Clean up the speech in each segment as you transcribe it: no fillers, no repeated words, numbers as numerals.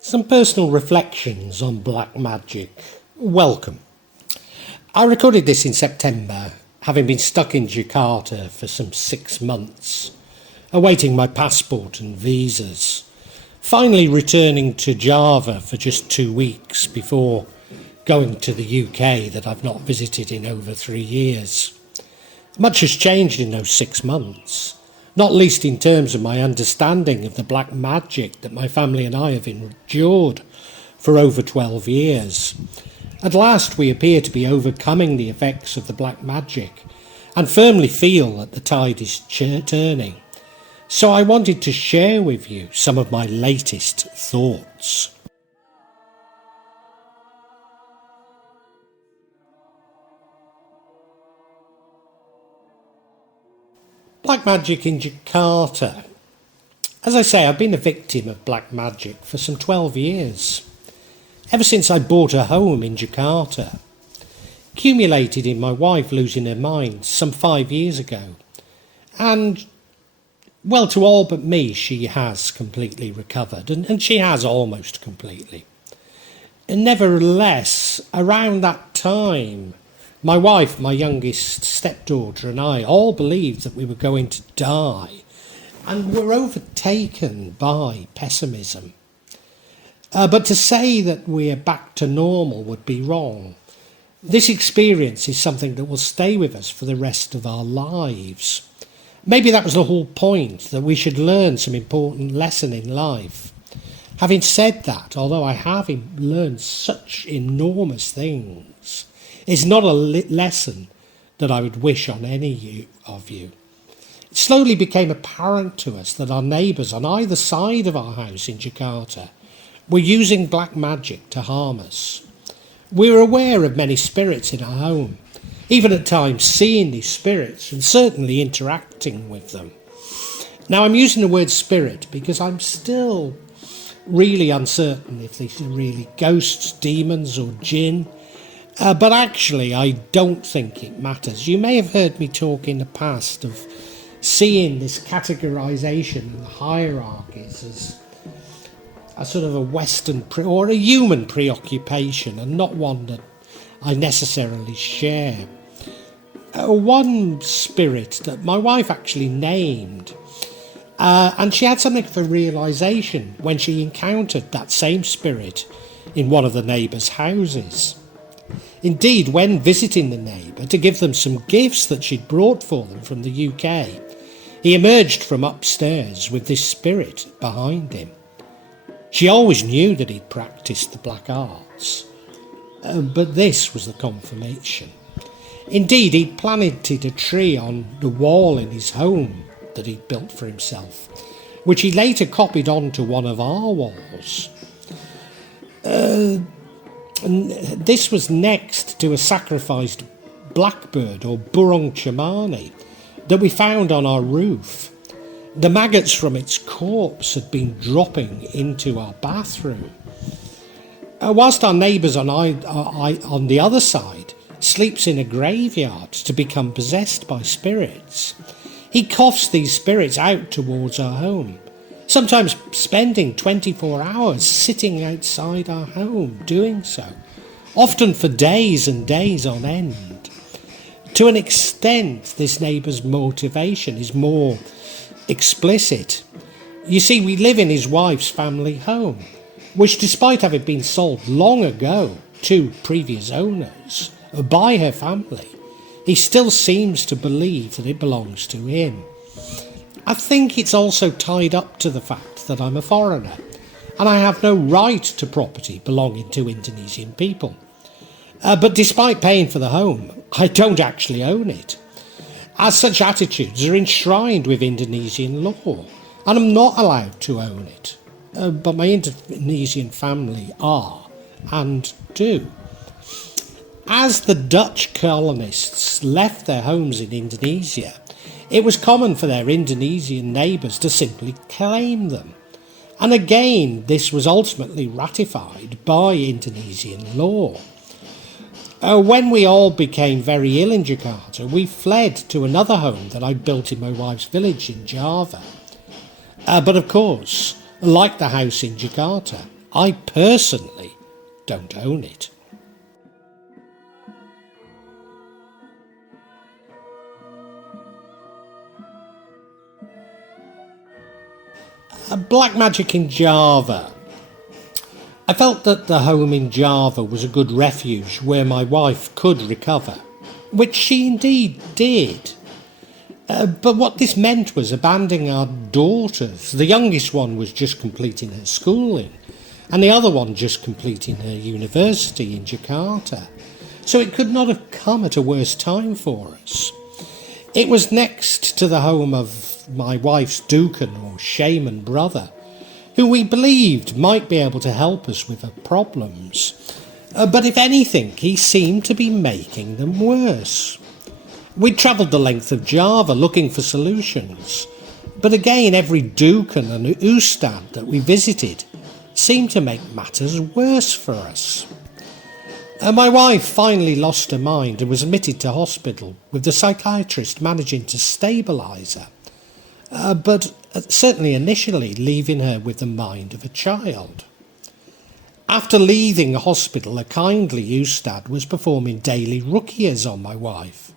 Some personal reflections on black magic. Welcome. I recorded this in September, having been stuck in Jakarta for some 6 months, awaiting my passport and visas, finally returning to Java for just 2 weeks before going to the UK that I've not visited in over 3 years. Much has changed in those 6 months, not least in terms of my understanding of the black magic that my family and I have endured for over 12 years. At last we appear to be overcoming the effects of the black magic and firmly feel that the tide is turning. So I wanted to share with you some of my latest thoughts. Black magic in Jakarta. As I say, I've been a victim of black magic for some 12 years. Ever since I bought a home in Jakarta, accumulated in my wife losing her mind some 5 years ago. And, well, to all but me, she has completely recovered, and she has almost completely. And nevertheless, around that time, my wife, my youngest stepdaughter and I all believed that we were going to die and were overtaken by pessimism. But to say that we're back to normal would be wrong. This experience is something that will stay with us for the rest of our lives. Maybe that was the whole point, that we should learn some important lesson in life. Having said that, although I have learned such enormous things, it's not a lesson that I would wish on any of you. It slowly became apparent to us that our neighbours on either side of our house in Jakarta were using black magic to harm us. We were aware of many spirits in our home, even at times seeing these spirits and certainly interacting with them. Now, I'm using the word spirit because I'm still really uncertain if these are really ghosts, demons or jinn. But actually, I don't think it matters. You may have heard me talk in the past of seeing this categorisation and hierarchies as a sort of a Western or a human preoccupation, and not one that I necessarily share. One spirit that my wife actually named, and she had something of a realisation when she encountered that same spirit in one of the neighbours' houses. Indeed, when visiting the neighbour to give them some gifts that she'd brought for them from the UK, he emerged from upstairs with this spirit behind him. She always knew that he'd practiced the black arts, but this was the confirmation. Indeed, he'd planted a tree on the wall in his home that he'd built for himself, which he later copied onto one of our walls. And this was next to a sacrificed blackbird or Ayam Cemani that we found on our roof. The maggots from its corpse had been dropping into our bathroom. Whilst our neighbours on the other side sleeps in a graveyard to become possessed by spirits, he coughs these spirits out towards our home, sometimes spending 24 hours sitting outside our home doing so, often for days and days on end. To an extent, this neighbour's motivation is more explicit. You see, we live in his wife's family home, which, despite having been sold long ago to previous owners by her family, he still seems to believe that it belongs to him. I think it's also tied up to the fact that I'm a foreigner and I have no right to property belonging to Indonesian people. But despite paying for the home, I don't actually own it, as such attitudes are enshrined with Indonesian law, and I'm not allowed to own it. But my Indonesian family are, and do. As the Dutch colonists left their homes in Indonesia, it was common for their Indonesian neighbours to simply claim them. And again, this was ultimately ratified by Indonesian law. When we all became very ill in Jakarta, we fled to another home that I'd built in my wife's village in Java. But of course, like the house in Jakarta, I personally don't own it. Black magic in Java. I felt that the home in Java was a good refuge where my wife could recover, which she indeed did. But what this meant was abandoning our daughters. The youngest one was just completing her schooling, and the other one just completing her university in Jakarta. So it could not have come at a worse time for us. It was next to the home of my wife's Dukun or shaman brother, who we believed might be able to help us with her problems. But if anything, he seemed to be making them worse. We travelled the length of Java looking for solutions, but again every Dukun and Ustad that we visited seemed to make matters worse for us. My wife finally lost her mind and was admitted to hospital, with the psychiatrist managing to stabilise her, but certainly initially leaving her with the mind of a child. After leaving the hospital, a kindly Ustad was performing daily Ruqyahs on my wife,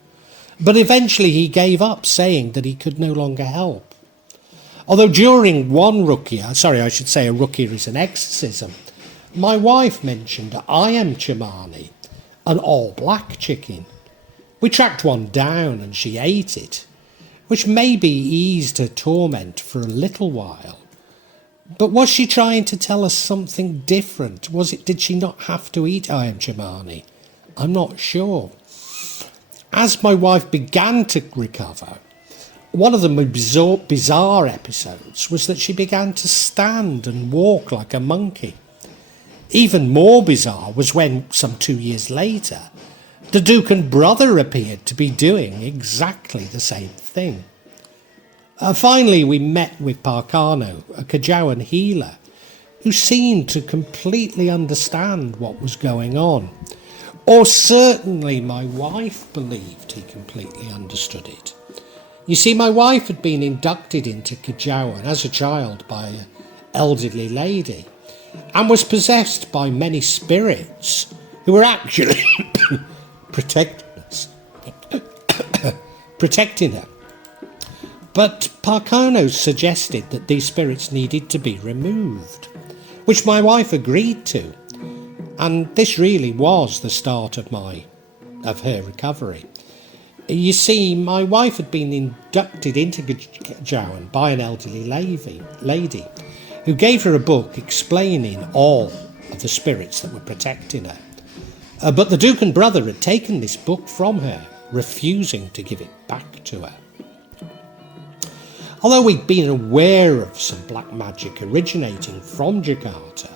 but eventually he gave up, saying that he could no longer help. Although during one Ruqyah, a Ruqyah is an exorcism, my wife mentioned Ayam Cemani, an all-black chicken. We tracked one down and she ate it, which maybe eased her torment for a little while. But was she trying to tell us something different? Did she not have to eat Ayam Cemani? I'm not sure. As my wife began to recover, one of the bizarre episodes was that she began to stand and walk like a monkey. Even more bizarre was when, some 2 years later, the Dukun brother appeared to be doing exactly the same thing. Finally, we met with Parkano, a Kajawan healer, who seemed to completely understand what was going on. Or certainly my wife believed he completely understood it. You see, my wife had been inducted into Kajawan as a child by an elderly lady, and was possessed by many spirits who were actually protecting her. But Parkano suggested that these spirits needed to be removed, which my wife agreed to, and this really was the start of her recovery. You see, my wife had been inducted into Kajawan by an elderly lady who gave her a book explaining all of the spirits that were protecting her. But the Dukun brother had taken this book from her, refusing to give it back to her. Although we'd been aware of some black magic originating from Jakarta,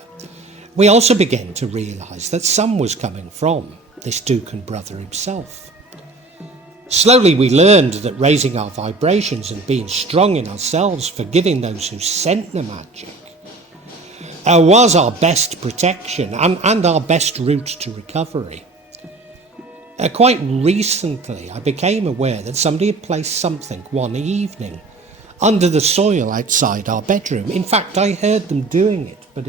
we also began to realise that some was coming from this Dukun brother himself. Slowly we learned that raising our vibrations and being strong in ourselves, forgiving those who sent the magic, was our best protection and our best route to recovery. Quite recently I became aware that somebody had placed something one evening under the soil outside our bedroom. In fact, I heard them doing it, but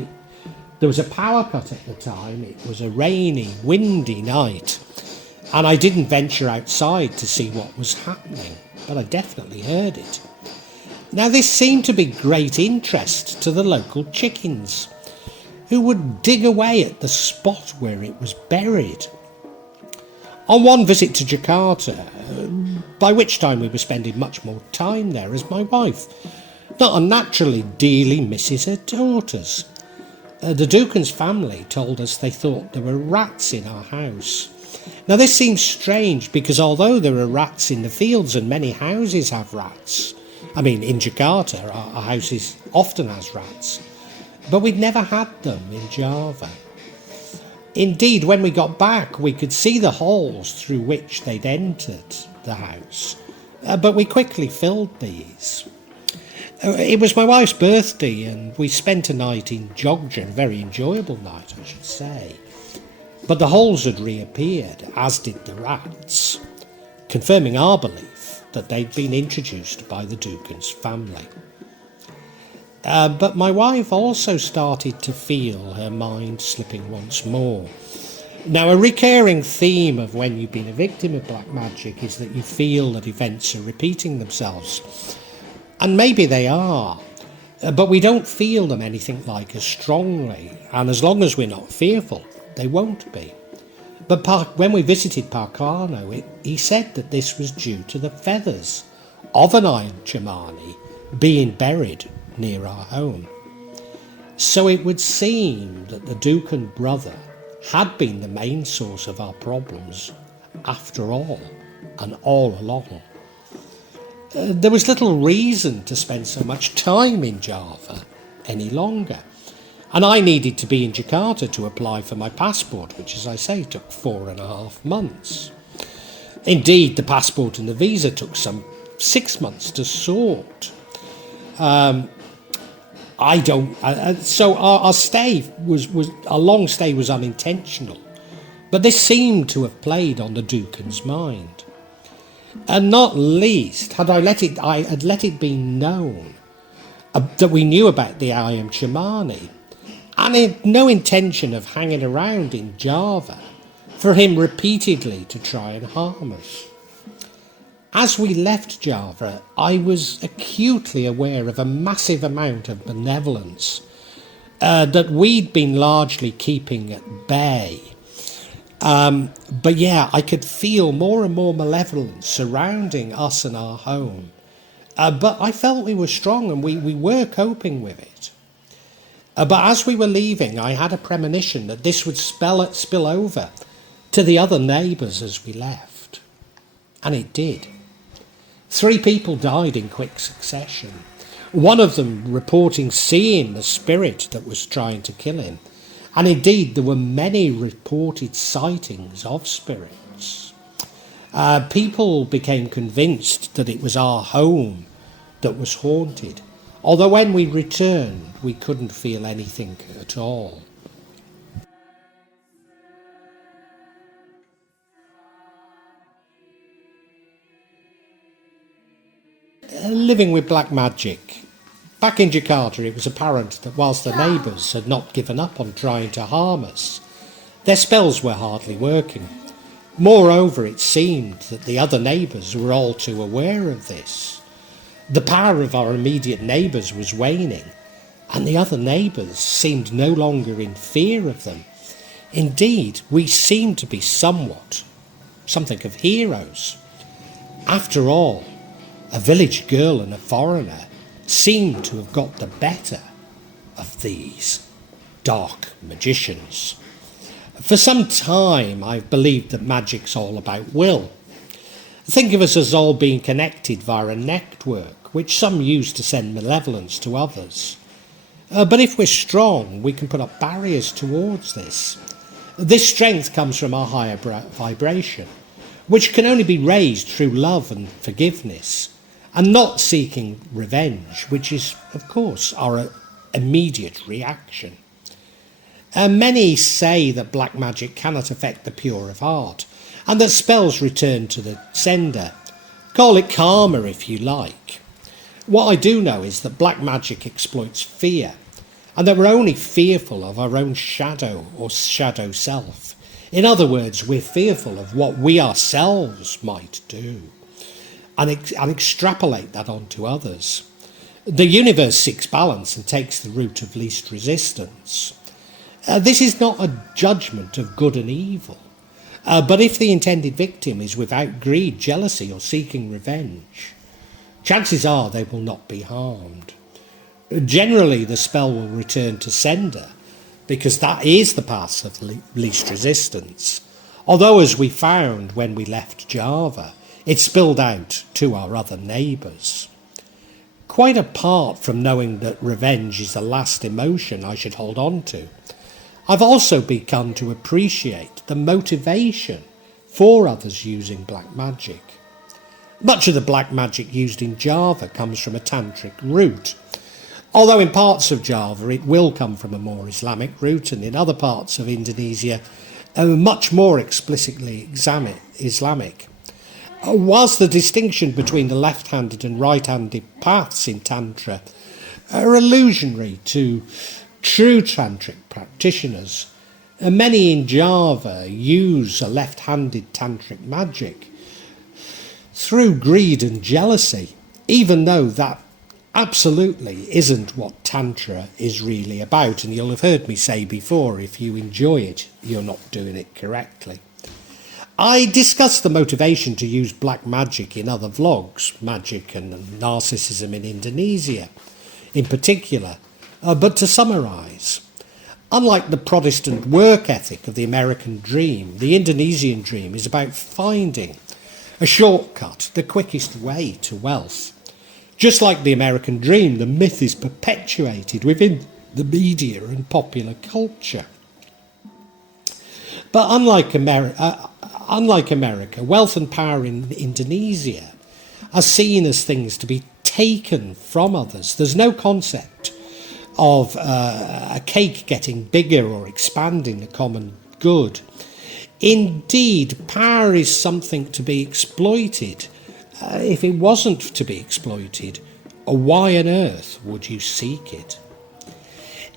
there was a power cut at the time. It was a rainy, windy night, and I didn't venture outside to see what was happening, but I definitely heard it. Now, this seemed to be great interest to the local chickens, who would dig away at the spot where it was buried. On one visit to Jakarta, by which time we were spending much more time there, as my wife not unnaturally dearly misses her daughters, the Dukun's family told us they thought there were rats in our house. Now, this seems strange because although there are rats in the fields and many houses have rats, in Jakarta our houses often has rats, but we'd never had them in Java. Indeed, when we got back, we could see the holes through which they'd entered the house, but we quickly filled these. It was my wife's birthday, and we spent a night in Jogja, a very enjoyable night, I should say. But the holes had reappeared, as did the rats, confirming our belief that they'd been introduced by the Dukun's family. But my wife also started to feel her mind slipping once more. Now, a recurring theme of when you've been a victim of black magic is that you feel that events are repeating themselves. And maybe they are, but we don't feel them anything like as strongly, and as long as we're not fearful, they won't be. But when we visited Parcano, he said that this was due to the feathers of an Ayam Cemani being buried near our home. So it would seem that the Dukun brother had been the main source of our problems after all, and all along. There was little reason to spend so much time in Java any longer, and I needed to be in Jakarta to apply for my passport, which, as I say, took 4.5 months. Indeed, the passport and the visa took some 6 months to sort. So our stay was a long stay was unintentional, but this seemed to have played on the Dukun's mind. And not least, I had let it be known that we knew about the Ayam Cemani, and had no intention of hanging around in Java for him repeatedly to try and harm us. As we left Java, I was acutely aware of a massive amount of benevolence that we'd been largely keeping at bay. But yeah, I could feel more and more malevolence surrounding us and our home. But I felt we were strong and we were coping with it. But as we were leaving, I had a premonition that this would spill over to the other neighbours as we left. And it did. 3 people died in quick succession. One of them reporting seeing the spirit that was trying to kill him. And indeed, there were many reported sightings of spirits. People became convinced that it was our home that was haunted, although when we returned, we couldn't feel anything at all. Living with black magic. Back in Jakarta, it was apparent that whilst the neighbours had not given up on trying to harm us, their spells were hardly working. Moreover, it seemed that the other neighbours were all too aware of this. The power of our immediate neighbours was waning, and the other neighbours seemed no longer in fear of them. Indeed, we seemed to be something of heroes. After all, a village girl and a foreigner seemed to have got the better of these dark magicians. For some time, I've believed that magic's all about will. Think of us as all being connected via a network, which some use to send malevolence to others. But if we're strong, we can put up barriers towards this. This strength comes from our higher vibration, which can only be raised through love and forgiveness, and not seeking revenge, which is, of course, our immediate reaction. Many say that black magic cannot affect the pure of heart, and that spells return to the sender. Call it karma if you like. What I do know is that black magic exploits fear, and that we're only fearful of our own shadow or shadow self. In other words, we're fearful of what we ourselves might do, and extrapolate that onto others. The universe seeks balance and takes the route of least resistance. This is not a judgment of good and evil, but if the intended victim is without greed, jealousy or seeking revenge, chances are they will not be harmed. Generally, the spell will return to sender, because that is the path of least resistance. Although, as we found when we left Java, it spilled out to our other neighbours. Quite apart from knowing that revenge is the last emotion I should hold on to, I've also begun to appreciate the motivation for others using black magic. Much of the black magic used in Java comes from a tantric root, although in parts of Java it will come from a more Islamic root, and in other parts of Indonesia much more explicitly Islamic. Whilst the distinction between the left-handed and right-handed paths in Tantra are illusionary to true tantric practitioners. And many in Java use a left-handed tantric magic through greed and jealousy, even though that absolutely isn't what Tantra is really about. And you'll have heard me say before, if you enjoy it, you're not doing it correctly. I discussed the motivation to use black magic in other vlogs, magic and narcissism in Indonesia in particular. But to summarise, unlike the Protestant work ethic of the American dream, the Indonesian dream is about finding a shortcut, the quickest way to wealth. Just like the American dream, the myth is perpetuated within the media and popular culture. But unlike America, wealth and power in Indonesia are seen as things to be taken from others. There's no concept of a cake getting bigger or expanding the common good. Indeed, power is something to be exploited. If it wasn't to be exploited, why on earth would you seek it?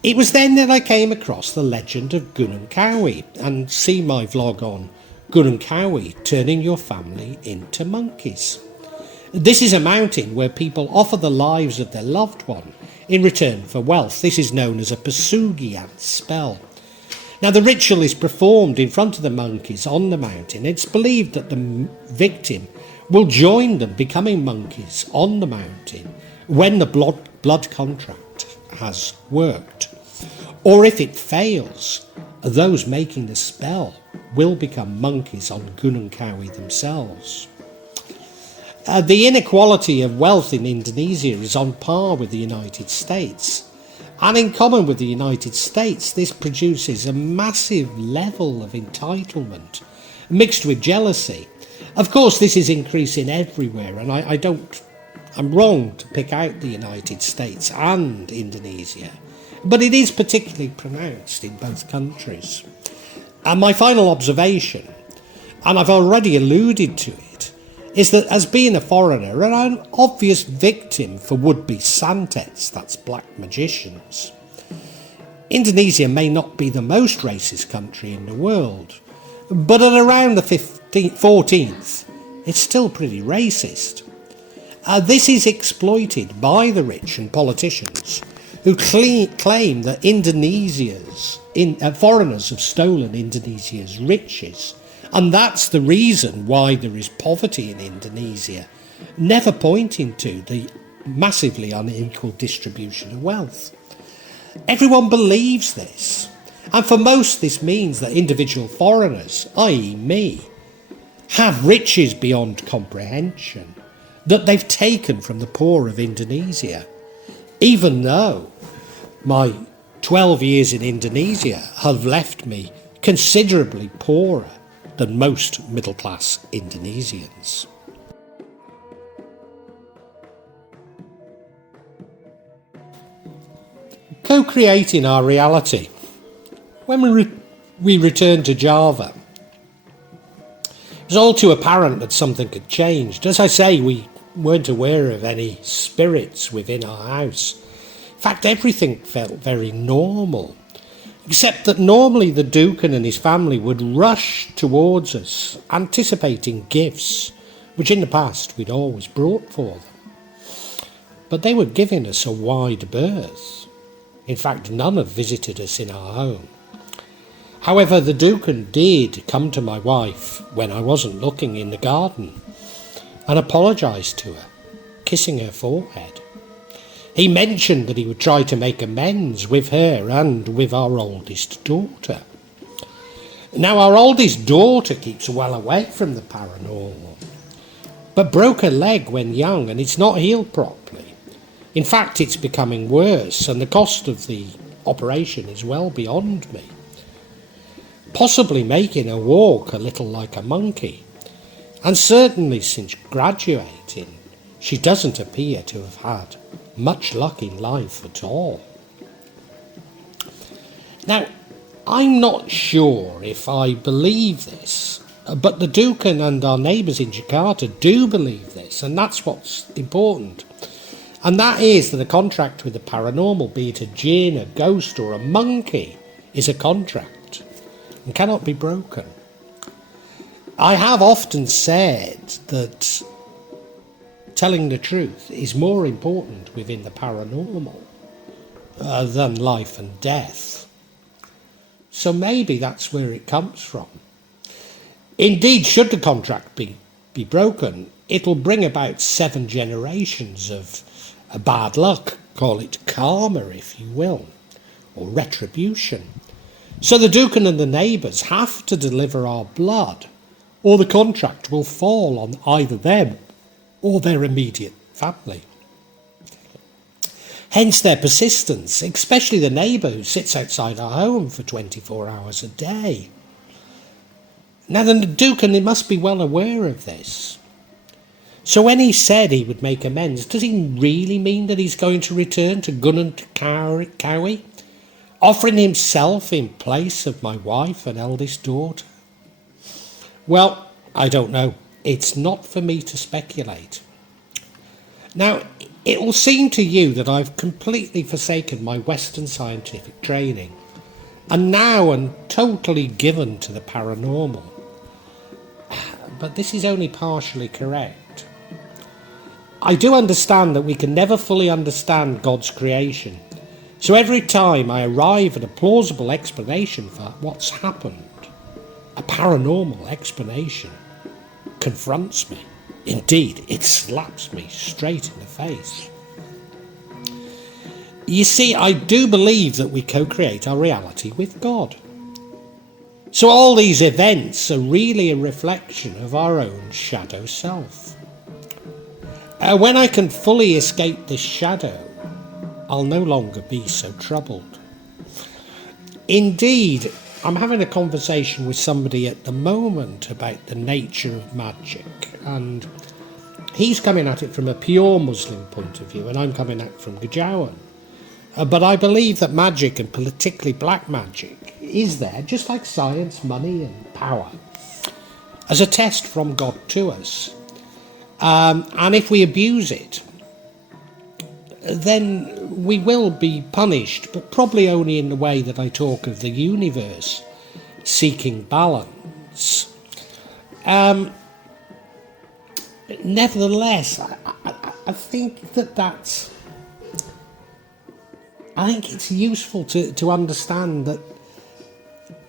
It was then that I came across the legend of Gunung Kawi, and see my vlog on Gunung Kawi, turning your family into monkeys. This is a mountain where people offer the lives of their loved one in return for wealth. This is known as a pesugihan spell. Now, the ritual is performed in front of the monkeys on the mountain. It's believed that the victim will join them, becoming monkeys on the mountain when the blood contract has worked. Or if it fails, those making the spell will become monkeys on Gunung Kawi themselves. The inequality of wealth in Indonesia is on par with the United States. And in common with the United States, this produces a massive level of entitlement mixed with jealousy. Of course, this is increasing everywhere, and I'm wrong to pick out the United States and Indonesia, but it is particularly pronounced in both countries. And my final observation, and I've already alluded to it, is that as being a foreigner and an obvious victim for would-be santets, that's black magicians, Indonesia may not be the most racist country in the world, but at around the 14th, it's still pretty racist. This is exploited by the rich and politicians who claim that foreigners have stolen Indonesia's riches. And that's the reason why there is poverty in Indonesia, never pointing to the massively unequal distribution of wealth. Everyone believes this, and for most this means that individual foreigners, i.e. me, have riches beyond comprehension that they've taken from the poor of Indonesia, even though my 12 years in Indonesia have left me considerably poorer than most middle-class Indonesians. Co-creating our reality. When we returned to Java, it was all too apparent that something had changed. As I say, we weren't aware of any spirits within our house. In fact, everything felt very normal, except that normally the Dukun and his family would rush towards us, anticipating gifts, which in the past we'd always brought for them. But they were giving us a wide berth. In fact, none have visited us in our home. However, the Dukun did come to my wife when I wasn't looking in the garden and apologised to her, kissing her forehead. He mentioned that he would try to make amends with her and with our oldest daughter. Now, our oldest daughter keeps well away from the paranormal, but broke her leg when young and it's not healed properly. In fact, it's becoming worse, and the cost of the operation is well beyond me, possibly making her walk a little like a monkey. And certainly since graduating, she doesn't appear to have had much luck in life at all. Now, I'm not sure if I believe this, but the Dukun and our neighbours in Jakarta do believe this, and that's what's important. And that is that a contract with the paranormal, be it a jinn, a ghost or a monkey, is a contract and cannot be broken. I have often said that telling the truth is more important within the paranormal than life and death. So maybe that's where it comes from. Indeed, should the contract be broken, it'll bring about 7 generations of bad luck, call it karma if you will, or retribution. So the Dukun and the neighbours have to deliver our blood, or the contract will fall on either them or their immediate family. Hence their persistence, especially the neighbour who sits outside our home for 24 hours a day. Now the Dukun must be well aware of this. So when he said he would make amends, does he really mean that he's going to return to Gun and Cowie, offering himself in place of my wife and eldest daughter? Well, I don't know. It's not for me to speculate. Now, it will seem to you that I've completely forsaken my Western scientific training and now am totally given to the paranormal. But this is only partially correct. I do understand that we can never fully understand God's creation. So every time I arrive at a plausible explanation for what's happened, a paranormal explanation confronts me. Indeed, it slaps me straight in the face. You see, I do believe that we co-create our reality with God. So all these events are really a reflection of our own shadow self. When I can fully escape this shadow, I'll no longer be so troubled. Indeed, I'm having a conversation with somebody at the moment about the nature of magic, and he's coming at it from a pure Muslim point of view, and I'm coming at it from Gajawan. But I believe that magic, and particularly black magic, is there, just like science, money and power, as a test from God to us. And if we abuse it, then we will be punished, but probably only in the way that I talk of the universe seeking balance. Nevertheless, I think I think it's useful to understand that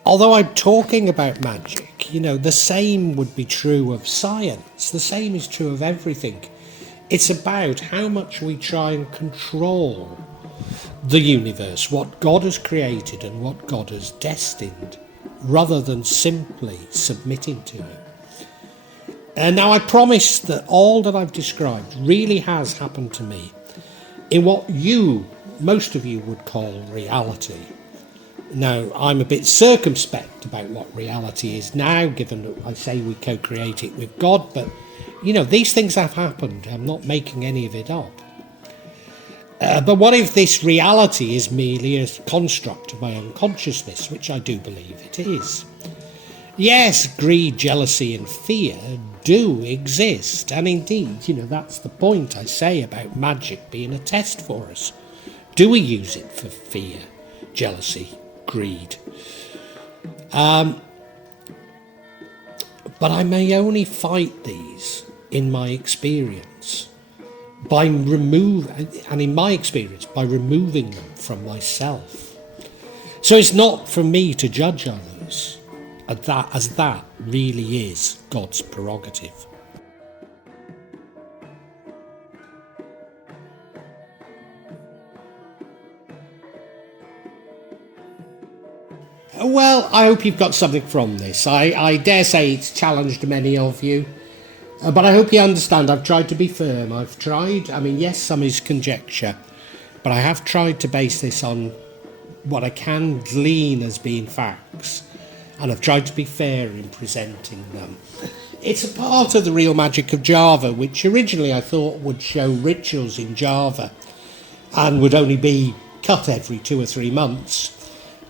although I'm talking about magic, the same would be true of science. The same is true of everything. It's about how much we try and control the universe, what God has created and what God has destined, rather than simply submitting to it. And now I promise that all that I've described really has happened to me in what most of you would call reality. Now, I'm a bit circumspect about what reality is now, given that I say we co-create it with God, but these things have happened. I'm not making any of it up. But what if this reality is merely a construct of my own consciousness, which I do believe it is? Yes, greed, jealousy and fear do exist. And indeed, that's the point I say about magic being a test for us. Do we use it for fear, jealousy, greed? But I may only fight these in my experience by removing them from myself. So it's not for me to judge others, as that really is God's prerogative. Well, I hope you've got something from this. I dare say it's challenged many of you. But I hope you understand I've tried to be firm. Yes, some is conjecture, but I have tried to base this on what I can glean as being facts, and I've tried to be fair in presenting them. It's a part of the real magic of Java, which originally I thought would show rituals in Java and would only be cut every 2 or 3 months.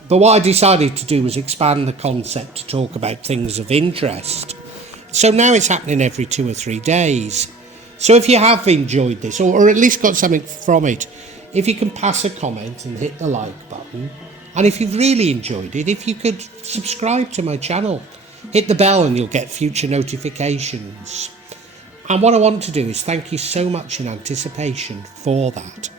But what I decided to do was expand the concept to talk about things of interest. So now it's happening every 2 or 3 days. So if you have enjoyed this, or at least got something from it, if you can pass a comment and hit the like button, and if you've really enjoyed it, if you could subscribe to my channel, hit the bell and you'll get future notifications. And what I want to do is thank you so much in anticipation for that.